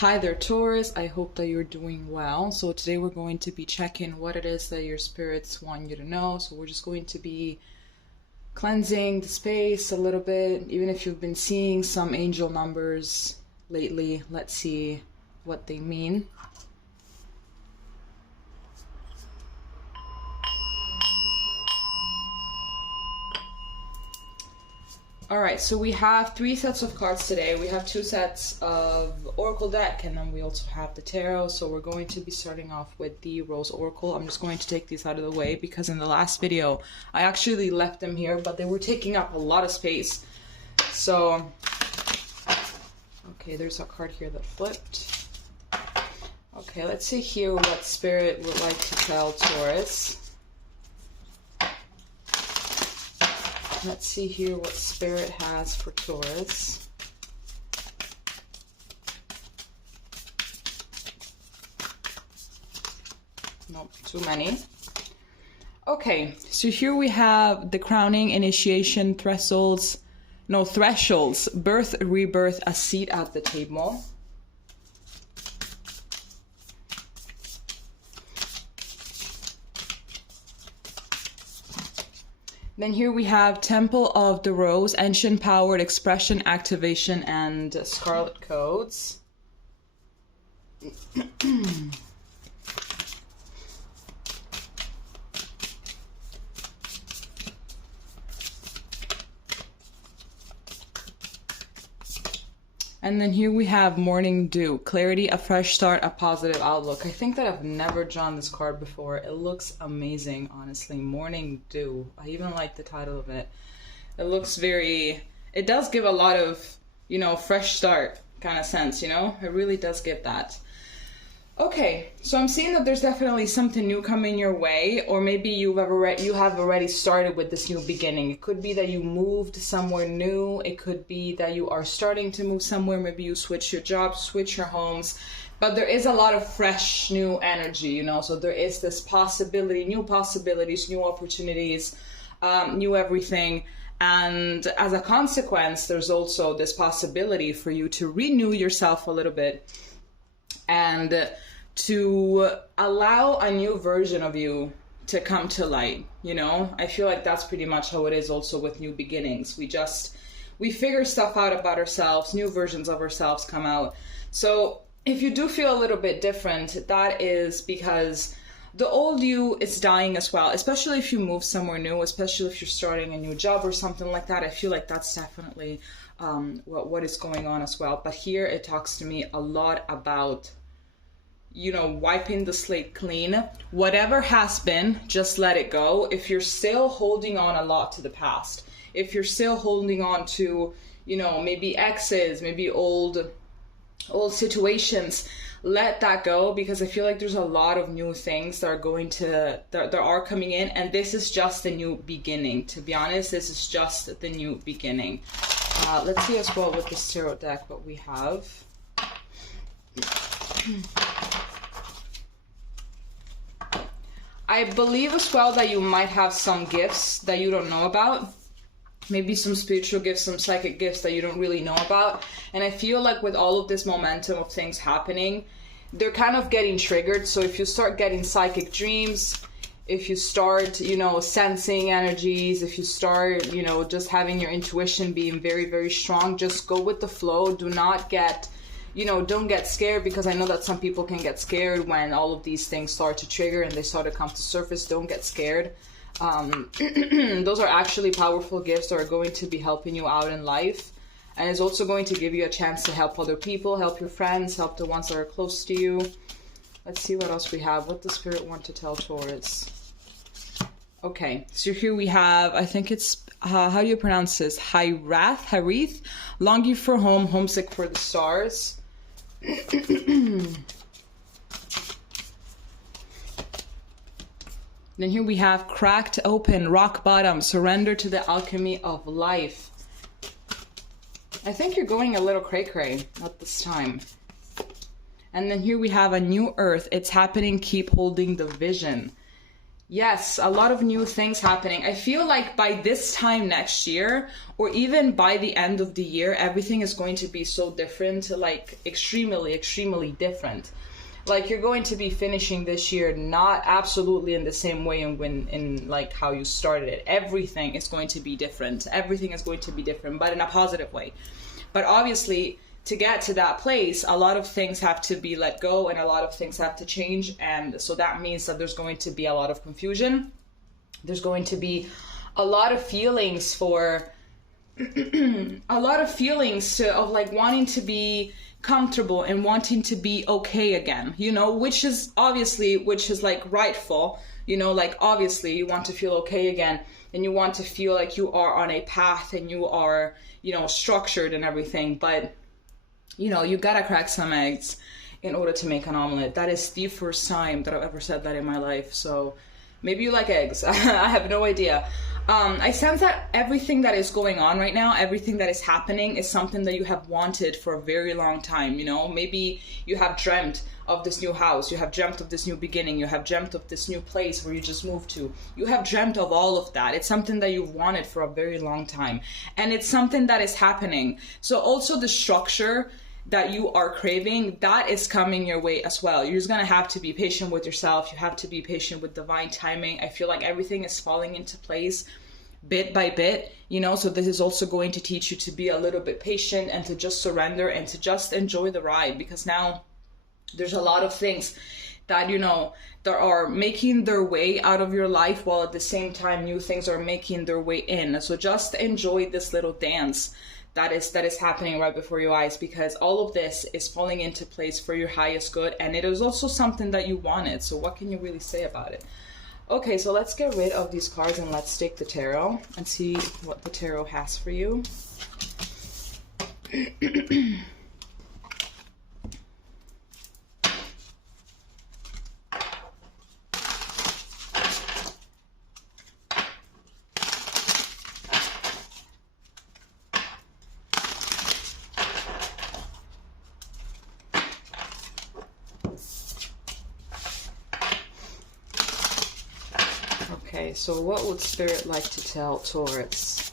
Hi there, Taurus. I hope that you're doing well. So today we're going to be checking what it is that your spirits want you to know. So we're just going to be cleansing the space a little bit. Even if you've been seeing some angel numbers lately, let's see what they mean. Alright, so we have 3 sets of cards today. We have 2 sets of Oracle deck, and then we also have the Tarot. So we're going to be starting off with the Rose Oracle. I'm just going to take these out of the way because in the last video, I actually left them here, but they were taking up a lot of space. So, okay, there's a card here that flipped. Okay, let's see here what Spirit would like to tell Taurus. Let's see here what Spirit has for Taurus. Nope, too many. Okay, so here we have the crowning, initiation, thresholds, birth, rebirth, a seat at the table. Then here we have Temple of the Rose, Ancient Powered Expression, Activation, and Scarlet Codes. And then here we have Morning Dew, Clarity, a fresh start, a positive outlook. I think that I've never drawn this card before. It looks amazing, honestly. Morning Dew. I even like the title of it. It looks very... It does give a lot of, you know, fresh start kind of sense, you know? It really does give that. Okay, so I'm seeing that there's definitely something new coming your way, or maybe you have already started with this new beginning. It could be that you moved somewhere new. It could be that you are starting to move somewhere. Maybe you switch your job, switch your homes. But there is a lot of fresh, new energy, you know? So there is this possibility, new possibilities, new opportunities, new everything. And as a consequence, there's also this possibility for you to renew yourself a little bit and to allow a new version of you to come to light, you know? I feel like that's pretty much how it is also with new beginnings. We figure stuff out about ourselves, new versions of ourselves come out. So if you do feel a little bit different, that is because the old you is dying as well, especially if you move somewhere new, especially if you're starting a new job or something like that. I feel like that's definitely what is going on as well. But here it talks to me a lot about, you know, wiping the slate clean. Whatever has been, just let it go. If you're still holding on a lot to the past, if you're still holding on to, you know, maybe exes, maybe old situations, let that go, because I feel like there's a lot of new things that are coming in, and this is just the new beginning. To be honest, this is just the new beginning. Let's see as well with this tarot deck what we have. I believe as well that you might have some gifts that you don't know about. Maybe some spiritual gifts, some psychic gifts that you don't really know about. And I feel like with all of this momentum of things happening, they're kind of getting triggered. So if you start getting psychic dreams, if you start, you know, sensing energies, if you start, you know, just having your intuition being very, very strong, just go with the flow. Do not get, you know, don't get scared, because I know that some people can get scared when all of these things start to trigger and they start to come to surface. Don't get scared. Those are actually powerful gifts that are going to be helping you out in life. And it's also going to give you a chance to help other people, help your friends, help the ones that are close to you. Let's see what else we have. What does Spirit want to tell Taurus? Okay, so here we have, I think it's, how do you pronounce this? Harith, longing for home, homesick for the stars. Then here we have cracked open, rock bottom, surrender to the alchemy of life. I think you're going a little cray-cray at this time. And then here we have a new earth. It's happening. Keep holding the vision. Yes, a lot of new things happening. I feel like by this time next year, or even by the end of the year, everything is going to be so different, like extremely, extremely different. Like you're going to be finishing this year not absolutely in the same way in like how you started it. Everything is going to be different. Everything is going to be different, but in a positive way. But obviously, to get to that place, a lot of things have to be let go and a lot of things have to change. And so that means that there's going to be a lot of confusion. There's going to be a lot of feelings for, a lot of feelings of like wanting to be comfortable and wanting to be okay again, you know, which is like rightful, you know, like obviously you want to feel okay again and you want to feel like you are on a path and you are, you know, structured and everything. But you know, you gotta crack some eggs in order to make an omelet. That is the first time that I've ever said that in my life. So maybe you like eggs. I have no idea. I sense that everything that is going on right now, everything that is happening is something that you have wanted for a very long time, you know? Maybe you have dreamt of this new house, you have dreamt of this new beginning, you have dreamt of this new place where you just moved to. You have dreamt of all of that. It's something that you've wanted for a very long time. And it's something that is happening. So also the structure that you are craving, that is coming your way as well. You're just gonna have to be patient with yourself. You have to be patient with divine timing. I feel like everything is falling into place bit by bit, you know, so this is also going to teach you to be a little bit patient and to just surrender and to just enjoy the ride, because now there's a lot of things that, you know, that are making their way out of your life while at the same time new things are making their way in. So just enjoy this little dance that is happening right before your eyes, because all of this is falling into place for your highest good, and it is also something that you wanted. So what can you really say about it? Okay, so let's get rid of these cards and let's take the tarot and see what the tarot has for you. Okay, so what would Spirit like to tell Taurus?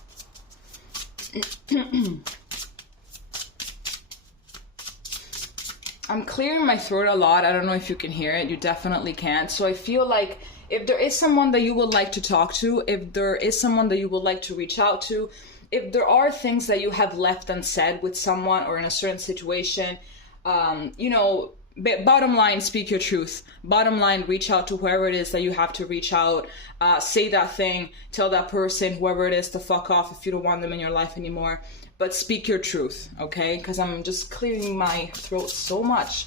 I'm clearing my throat a lot. I don't know if you can hear it. You definitely can't. So I feel like if there is someone that you would like to talk to, if there is someone that you would like to reach out to, if there are things that you have left unsaid with someone or in a certain situation, you know, bottom line, speak your truth. Bottom line, reach out to whoever it is that you have to reach out. Say that thing, tell that person, whoever it is, to fuck off if you don't want them in your life anymore. But speak your truth, okay? Because I'm just clearing my throat so much.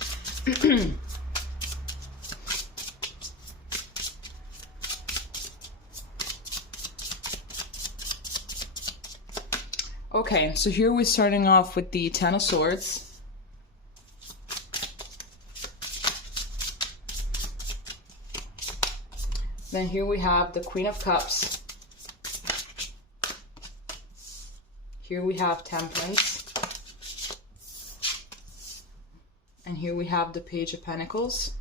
Okay, so here we're starting off with the Ten of Swords. Then here we have the Queen of Cups. Here we have Temperance. And here we have the Page of Pentacles.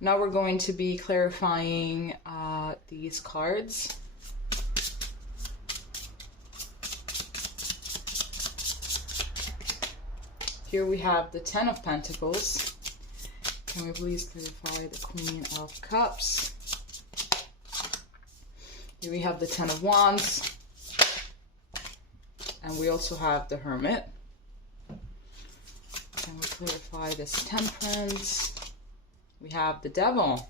Now we're going to be clarifying these cards. Here we have the Ten of Pentacles. Can we please clarify the Queen of Cups? Here we have the Ten of Wands. And we also have the Hermit. Can we clarify this Temperance? We have the Devil.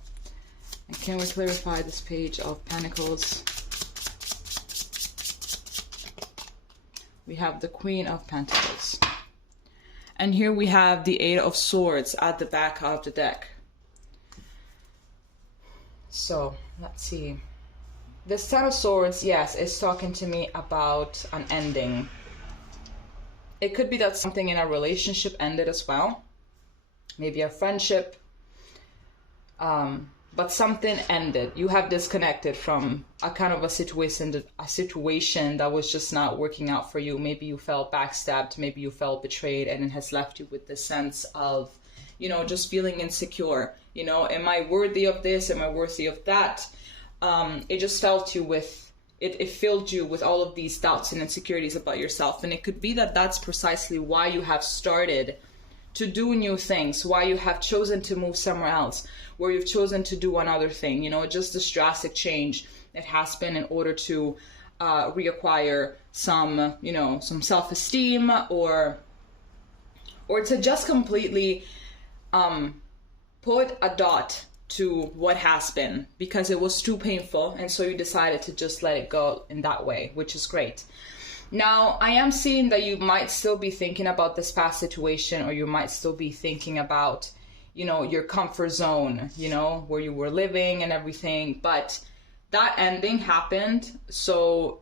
And can we clarify this Page of Pentacles? We have the Queen of Pentacles. And here we have the Eight of Swords at the back of the deck. So, let's see. This Ten of Swords, yes, is talking to me about an ending. It could be that something in a relationship ended as well. Maybe a friendship. But something ended. You have disconnected from a kind of a situation that was just not working out for you. Maybe you felt backstabbed, maybe you felt betrayed, and it has left you with this sense of, you know, just feeling insecure. You know, am I worthy of this? Am I worthy of that? it just felt you with, it filled you with all of these doubts and insecurities about yourself. And it could be that that's precisely why you have started to do new things, why you have chosen to move somewhere else, where you've chosen to do another thing, you know, just this drastic change. It has been in order to reacquire some, you know, some self-esteem, or to just completely put a dot to what has been, because it was too painful, and so you decided to just let it go in that way, which is great. Now, I am seeing that you might still be thinking about this past situation, or you might still be thinking about, you know, your comfort zone, you know, where you were living and everything, but that ending happened, so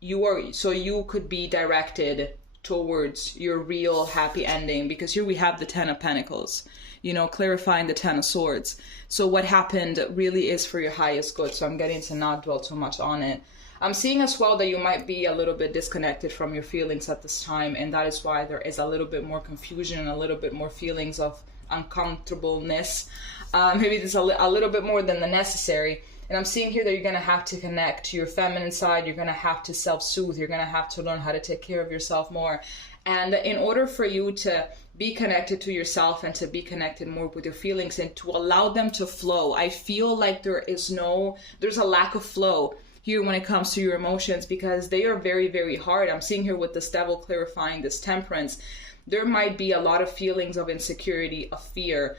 you could be directed towards your real happy ending, because here we have the Ten of Pentacles, you know, clarifying the Ten of Swords. So what happened really is for your highest good. So I'm getting to not dwell too much on it. I'm seeing as well that you might be a little bit disconnected from your feelings at this time, and that is why there is a little bit more confusion and a little bit more feelings of uncomfortableness. Maybe there's a little bit more than the necessary. And I'm seeing here that you're going to have to connect to your feminine side. You're going to have to self-soothe. You're going to have to learn how to take care of yourself more. And in order for you to be connected to yourself and to be connected more with your feelings and to allow them to flow, I feel like there's a lack of flow here when it comes to your emotions, because they are very, very hard. I'm seeing here with this Devil clarifying this Temperance, there might be a lot of feelings of insecurity, of fear,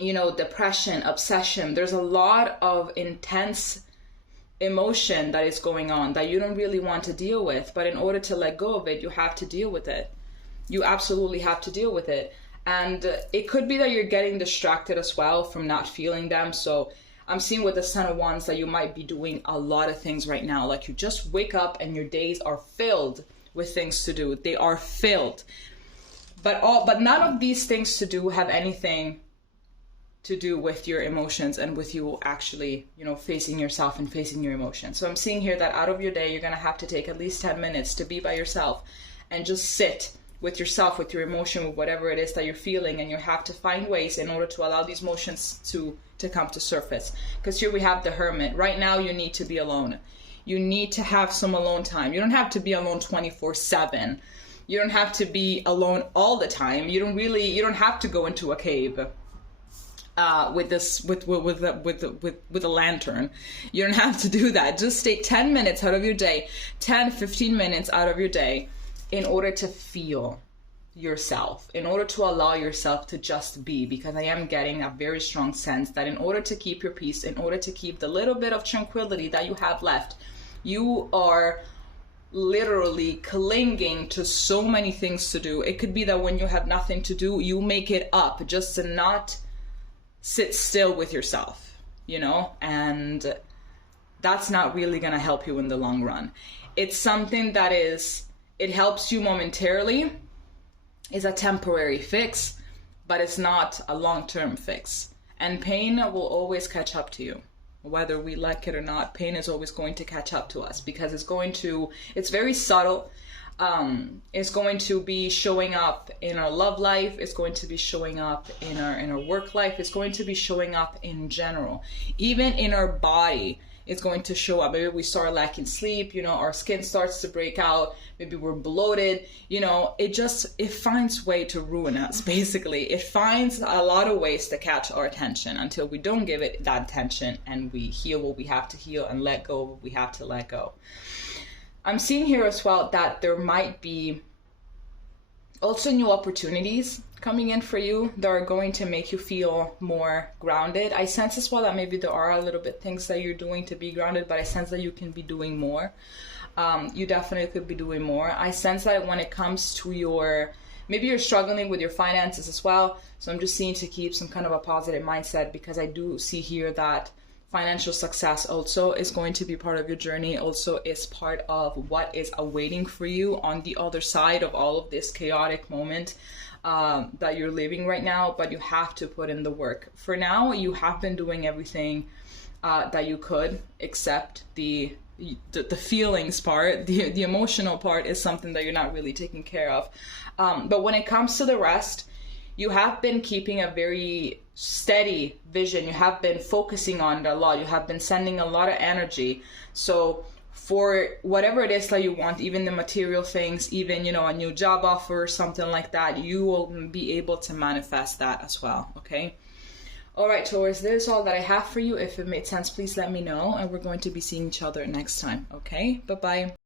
you know, depression, obsession. There's a lot of intense emotion that is going on that you don't really want to deal with. But in order to let go of it, you have to deal with it. You absolutely have to deal with it. And it could be that you're getting distracted as well from not feeling them. So I'm seeing with the Son of Wands that you might be doing a lot of things right now. Like you just wake up and your days are filled with things to do. They are filled. But none of these things to do have anything to do with your emotions and with you actually, you know, facing yourself and facing your emotions. So I'm seeing here that out of your day, you're going to have to take at least 10 minutes to be by yourself and just sit with yourself, with your emotion, with whatever it is that you're feeling. And you have to find ways in order to allow these emotions to come to surface. Because here we have the Hermit. Right now, you need to be alone. You need to have some alone time. You don't have to be alone 24/7. You don't have to be alone all the time. You don't have to go into a cave with a lantern. You don't have to do that. Just take 10 minutes out of your day, 10-15 minutes out of your day, in order to feel yourself, in order to allow yourself to just be, because I am getting a very strong sense that in order to keep your peace, in order to keep the little bit of tranquility that you have left, you are literally clinging to so many things to do. It could be that when you have nothing to do, you make it up just to not sit still with yourself, you know, and that's not really going to help you in the long run. It's something that it helps you momentarily, is a temporary fix, but it's not a long-term fix. And pain will always catch up to you. Whether we like it or not, pain is always going to catch up to us, because it's very subtle. It's going to be showing up in our love life. It's going to be showing up in our work life. It's going to be showing up in general. Even in our body, it's going to show up. Maybe we start lacking sleep, you know, our skin starts to break out. Maybe we're bloated, you know, it finds way to ruin us, basically. It finds a lot of ways to catch our attention until we don't give it that attention and we heal what we have to heal and let go what we have to let go. I'm seeing here as well that there might be also new opportunities coming in for you that are going to make you feel more grounded. I sense as well that maybe there are a little bit things that you're doing to be grounded, but I sense that you can be doing more. You definitely could be doing more. I sense that when it comes to maybe you're struggling with your finances as well. So I'm just seeing to keep some kind of a positive mindset, because I do see here that financial success also is going to be part of your journey, also is part of what is awaiting for you on the other side of all of this chaotic moment that you're living right now. But you have to put in the work. For now, you have been doing everything that you could, except the feelings part. The emotional part is something that you're not really taking care of. But when it comes to the rest, you have been keeping a very steady vision. You have been focusing on it a lot. You have been sending a lot of energy. So for whatever it is that you want, even the material things, even, you know, a new job offer or something like that, you will be able to manifest that as well, okay? All right, Taurus, this is all that I have for you. If it made sense, please let me know, and we're going to be seeing each other next time, okay? Bye-bye.